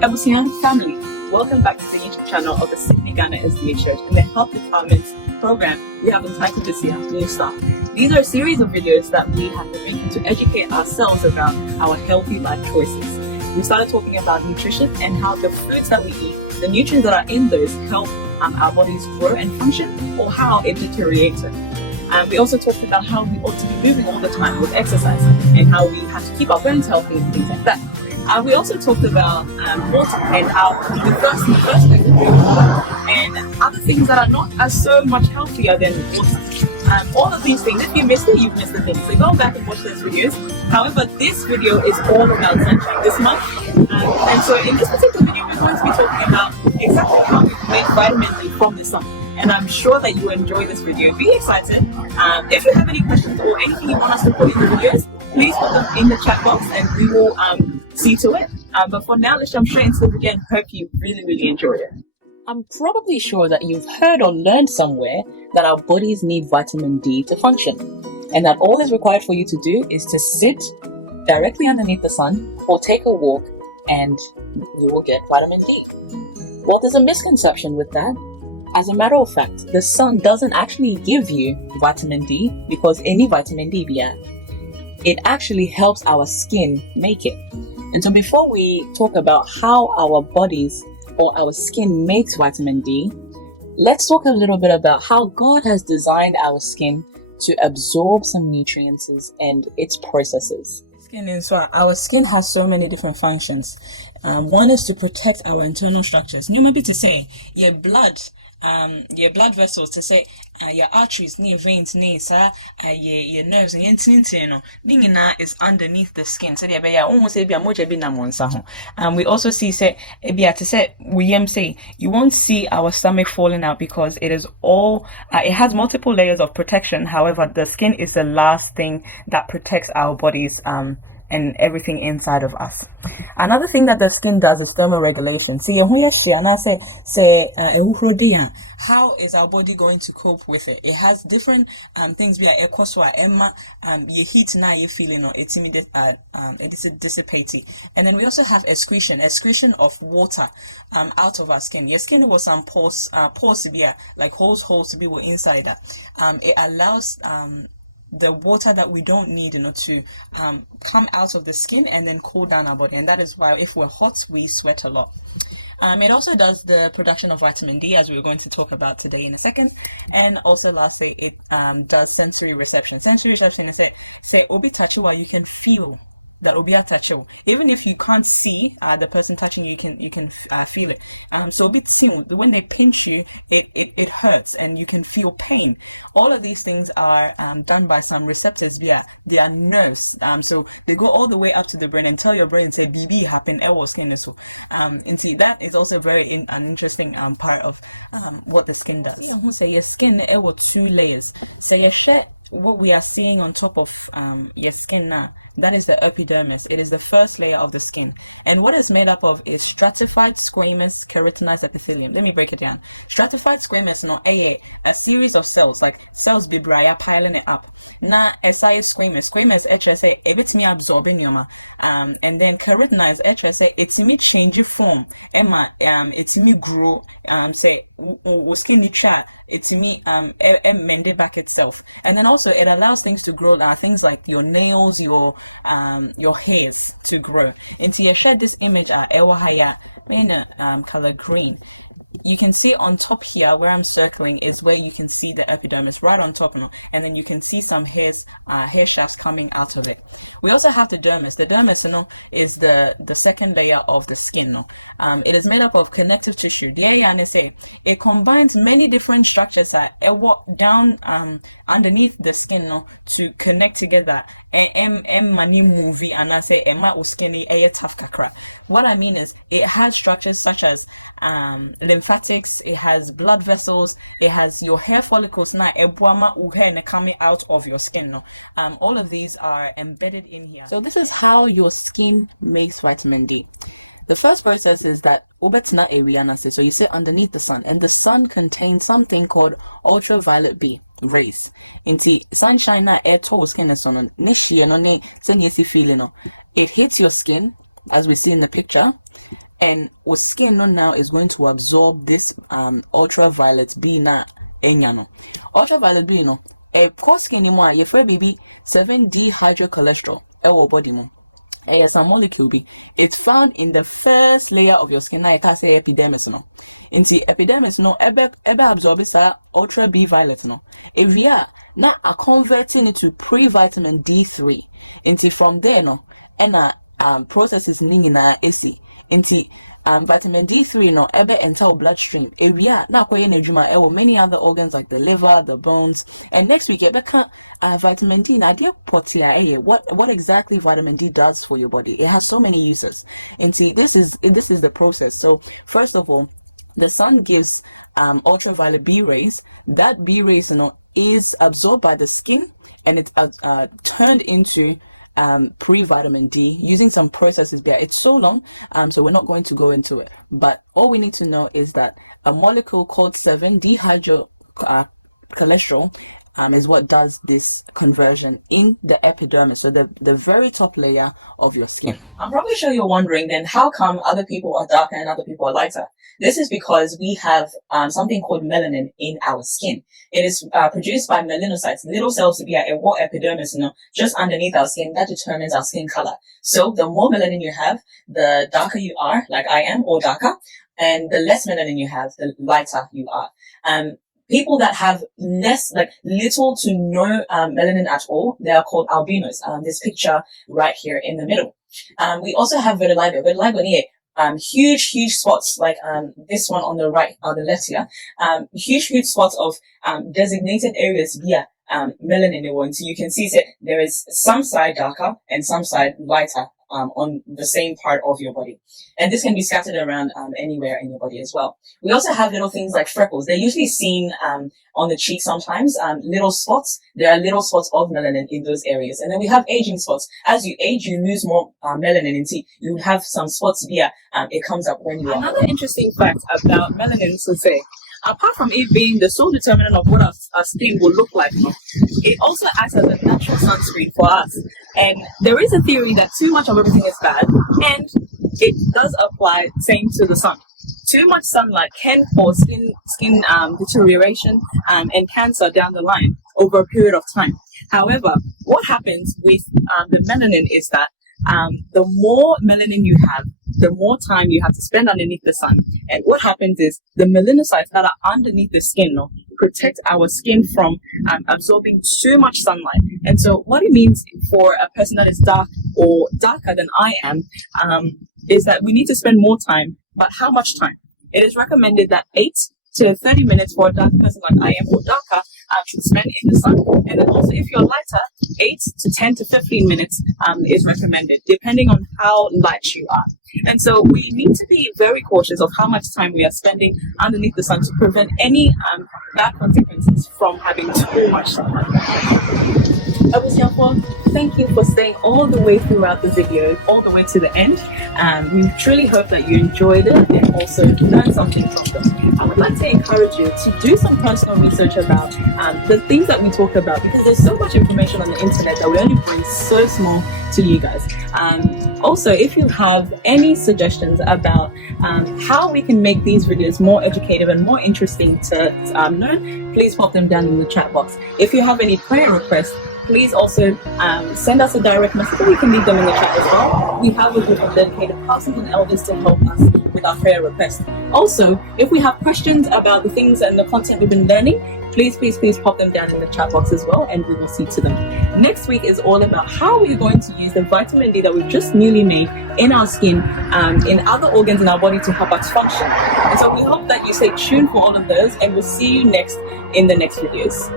Ebusian family, welcome back to the YouTube channel of the Sydney-Ghanaian SDA Church and the Health Department's program we have entitled this year, Newstart. These are a series of videos that we have been making to educate ourselves about our healthy life choices. We started talking about nutrition and how the foods that we eat, the nutrients that are in those help our bodies grow and function, or how it deteriorates them. We also talked about how we ought to be moving all the time with exercise and how we have to keep our bones healthy and things like that. We also talked about water and how the first place to drink water and other things that are not as so much healthier than water. All of these things, if you missed it, you've missed the things. So go back and watch those videos. However, this video is all about sunshine this month. And so in this particular video, we're going to be talking about exactly how we make vitamin D from the sun. And I'm sure that you will enjoy this video. Be excited. If you have any questions or anything you want us to put in the videos, please put them in the chat box and we will see to it. But for now, let's jump straight into the video and hope you really enjoyed it. I'm probably sure that you've heard or learned somewhere that our bodies need vitamin D to function, and that all is required for you to do is to sit directly underneath the sun or take a walk and you will get vitamin D. Well, there's a misconception with that. As a matter of fact, the sun doesn't actually give you vitamin D because any vitamin D be at. It actually helps our skin make it. And so before we talk about how our bodies or our skin makes vitamin D, let's talk a little bit about how God has designed our skin to absorb some nutrients and its processes. Our skin has so many different functions. One is to protect our internal structures. You maybe to say your blood vessels, to say your arteries, your veins, your nerves, and your is underneath the skin. So we also see you won't see our stomach falling out because it is all it has multiple layers of protection. However, the skin is the last thing that protects our bodies and everything inside of us. Another thing that the skin does is thermoregulation. How is our body going to cope with it? It has different things. Your heat now you feeling or it is dissipating. And then we also have excretion of water out of our skin. Your skin was some pores to be like holes to be inside that. It allows the water that we don't need, to come out of the skin and then cool down our body. And that is why if we're hot, we sweat a lot. It also does the production of vitamin D, as we're going to talk about today in a second. And also lastly, it does sensory reception. Sensory reception is say obi tachiwa, you can feel that will be attached. Even if you can't see the person touching you, you can feel it. So a bit soon, when they pinch you, it hurts and you can feel pain. All of these things are done by some receptors. They are nerves. So they go all the way up to the brain and tell your brain, say, "BB happen, skin." So and see, that is also an interesting part of what the skin does. Say your skin, two layers. So your what we are seeing on top of your skin now, that is the epidermis. It is the first layer of the skin. And what it's made up of is stratified squamous keratinized epithelium. Let me break it down. Stratified squamous, a series of cells, like cells bibraya piling it up. Na SI squamous HSA, ebitimi absorbing yoma. And then keratinized HSA, itimi change form. Emma, itimi grow, say, skin nicha, itimi, mend back itself. And then also it allows things to grow, things like your nails, your hairs to grow. Into you share this image ewahaya color green. You can see on top here where I'm circling is where you can see the epidermis right on top, and then you can see some hair shafts coming out of it. We also have the dermis. The dermis, is the second layer of the skin. It is made up of connective tissue. It combines many different structures down underneath the skin to connect together. What I mean is it has structures such as lymphatics, it has blood vessels, it has your hair follicles coming out of your skin. All of these are embedded in here. So this is how your skin makes vitamin D. The first process is that so you sit underneath the sun, and the sun contains something called ultraviolet B rays. Inti sunshine na air to skin is on nishi no ne feeling. It hits your skin, as we see in the picture, and our skin now is going to absorb this ultraviolet B na enyano. Ultraviolet B no e cause skin ni mo a yefre baby 7D hydrocholesterol our body mo. Yes, a molecule be. It's found in the first layer of your skin. Na you can say epidermis no. Inti epidermis no ebe absorb sa ultra B violet no. If we are now converting it to pre-vitamin D3. Inti from there no, and processes ningina AC. Inti vitamin D3 no ebe enter our bloodstream. If we are now koye nejuma ewo many other organs like the liver, the bones. And next week ebe can vitamin D na dia potia what exactly vitamin D does for your body. It has so many uses. Inti this is the process. So first of all, the sun gives ultraviolet B rays. That B rays is absorbed by the skin, and it's turned into pre-vitamin D using some processes. It's so long, so we're not going to go into it. But all we need to know is that a molecule called 7D hydrocholesterol is what does this conversion in the epidermis, so the very top layer of your skin. I'm probably sure you're wondering then, how come other people are darker and other people are lighter? This is because we have something called melanin in our skin. It is produced by melanocytes, little cells to be at a epidermis, just underneath our skin. That determines our skin color. So the more melanin you have, the darker you are, like I am, or darker, and the less melanin you have, the lighter you are. People that have little to no melanin at all, they are called albinos. This picture right here in the middle. We also have vitiligo. Vitiligo here, huge spots like this one on the right or the left here. Huge spots of designated areas via melanin in one. So you can see that there is some side darker and some side lighter on the same part of your body. And this can be scattered around anywhere in your body as well. We also have little things like freckles. They're usually seen on the cheek sometimes, little spots. There are little spots of melanin in those areas. And then we have aging spots. As you age, you lose more melanin, and you have some spots here. It comes up when you are. Another interesting fact about melanin, so say, apart from it being the sole determinant of what our skin will look like, it also acts as a natural sunscreen for us. And there is a theory that too much of everything is bad, and it does apply same to the sun. Too much sunlight can cause skin deterioration and cancer down the line over a period of time. However, what happens with the melanin is that the more melanin you have, the more time you have to spend underneath the sun. And what happens is the melanocytes that are underneath the skin protect our skin from absorbing too much sunlight. And so what it means for a person that is dark or darker than I am is that we need to spend more time. But how much time? It is recommended that 8 to 30 minutes for a dark person like I am or darker should spend in the sun. And then also if you're lighter, 8 to 10 to 15 minutes is recommended, depending on how light you are. And so we need to be very cautious of how much time we are spending underneath the sun to prevent any bad consequences from having too much sunlight. Thank you for staying all the way throughout the video, all the way to the end. We truly hope that you enjoyed it and also learned something from them. I would like to encourage you to do some personal research about the things that we talk about, because there's so much information on the internet that we only bring so small to you guys. Also, if you have any suggestions about how we can make these videos more educative and more interesting to learn, please pop them down in the chat box. If you have any prayer requests, please also send us a direct message, or you can leave them in the chat as well. We have a group of dedicated pastors and elders to help us with our prayer requests. Also, if we have questions about the things and the content we've been learning, please pop them down in the chat box as well, and we will see to them. Next week is all about how we are going to use the vitamin D that we've just newly made in our skin, in other organs in our body to help us function. And so we hope that you stay tuned for all of those, and we'll see you next in the next videos.